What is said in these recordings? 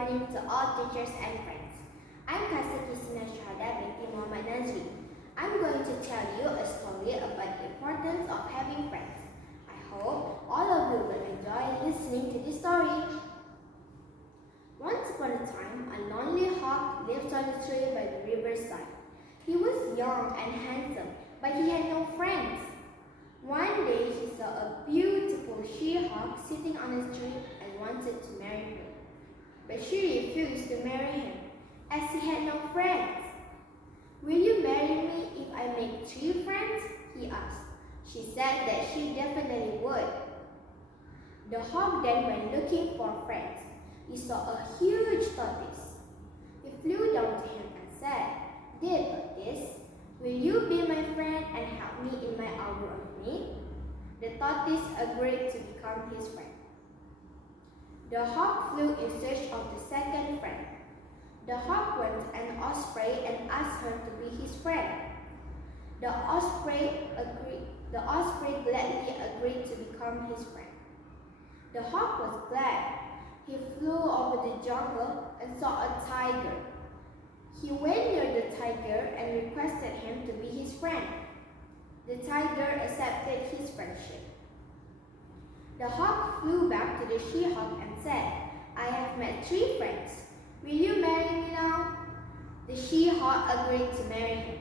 morning to all teachers and friends. I'm Qaseh Qistina Syuhada binti Mohamad Nazri. I'm going to tell you a story about the importance of having friends. I hope all of you will enjoy listening to this story. Once upon a time, a lonely hawk lived on a tree by the riverside. He was young and handsome, but he had no friends. One day, he saw a beautiful she-hawk sitting on a tree and wanted to marry her. But she refused to marry him, as he had no friends. "Will you marry me if I make 3 friends?" he asked. She said that she definitely would. The hawk then went looking for friends. He saw a huge tortoise. He flew down to him and said, "Dear tortoise, will you be my friend and help me in my hour of need?" The tortoise agreed to become his friend. The hawk flew in search of the second friend. The hawk went to an osprey and asked her to be his friend. The osprey gladly agreed to become his friend. The hawk was glad. He flew over the jungle and saw a tiger. He went near the tiger and requested him to be his friend. The tiger accepted his friendship. The hawk flew back to the she-hawk and said, "I have met 3 friends. Will you marry me now?" The she-hawk agreed to marry him.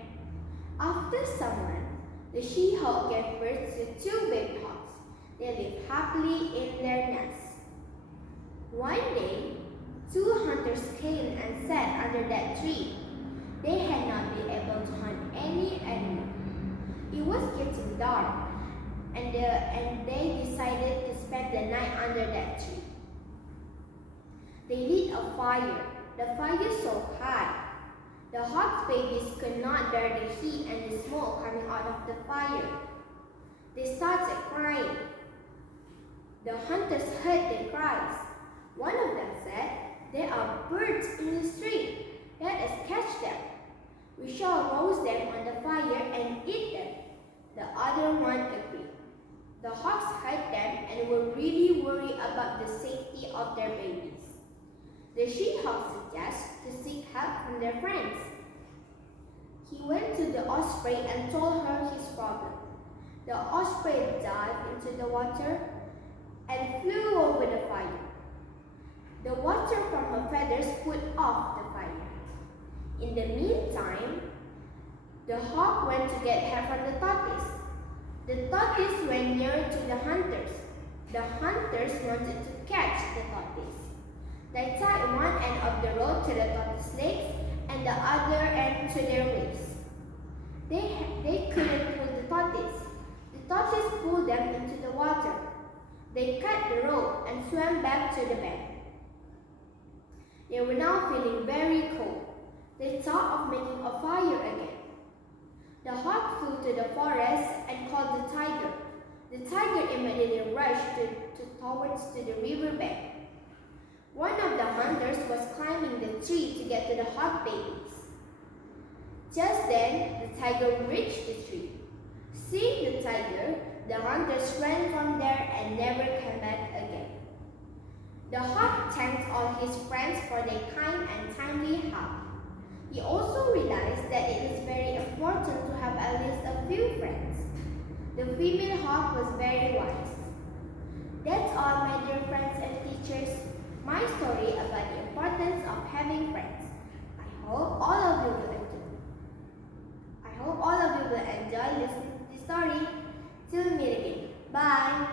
After some months, the she-hawk gave birth to 2 baby hawks. They lived happily in their nest. One day, 2 hunters came and sat under that tree. They had not been able to hunt any animal. It was getting dark, and they decided to spend the night under that tree. They lit a fire. The fire so high. The hawk babies could not bear the heat and the smoke coming out of the fire. They started crying. The hunters heard their cries. One of them said, "There are birds in the street. Let us catch them. We shall roast them on the fire and eat them." The other one agreed. The hawks heard them and were really worried about the safety of their babies. The she-hawk suggested to seek help from their friends. He went to the osprey and told her his problem. The osprey dived into the water and flew over the fire. The water from her feathers put off the fire. In the meantime, the hawk went to get help from the tortoise. The tortoise went near to the hunters. The hunters wanted to catch the tortoise. They tied one end of the rope to the tortoise's legs and the other end to their waists. They couldn't pull the tortoise. The tortoise pulled them into the water. They cut the rope and swam back to the bank. They were now feeling very cold. They thought of making a fire again. The hawk flew to the forest and called the tiger. The tiger immediately rushed towards the riverbank. One of the hunters was climbing the tree to get to the hawk babies. Just then, the tiger reached the tree. Seeing the tiger, the hunters ran from there and never came back again. The hawk thanked all his friends for their kind and timely help. He also realized that it is very important to have at least a few friends. The female hawk was very wise. That's all, my dear friends and teachers. My story about the importance of having friends. I hope all of you will enjoy listening to this story. Till we meet again. Bye.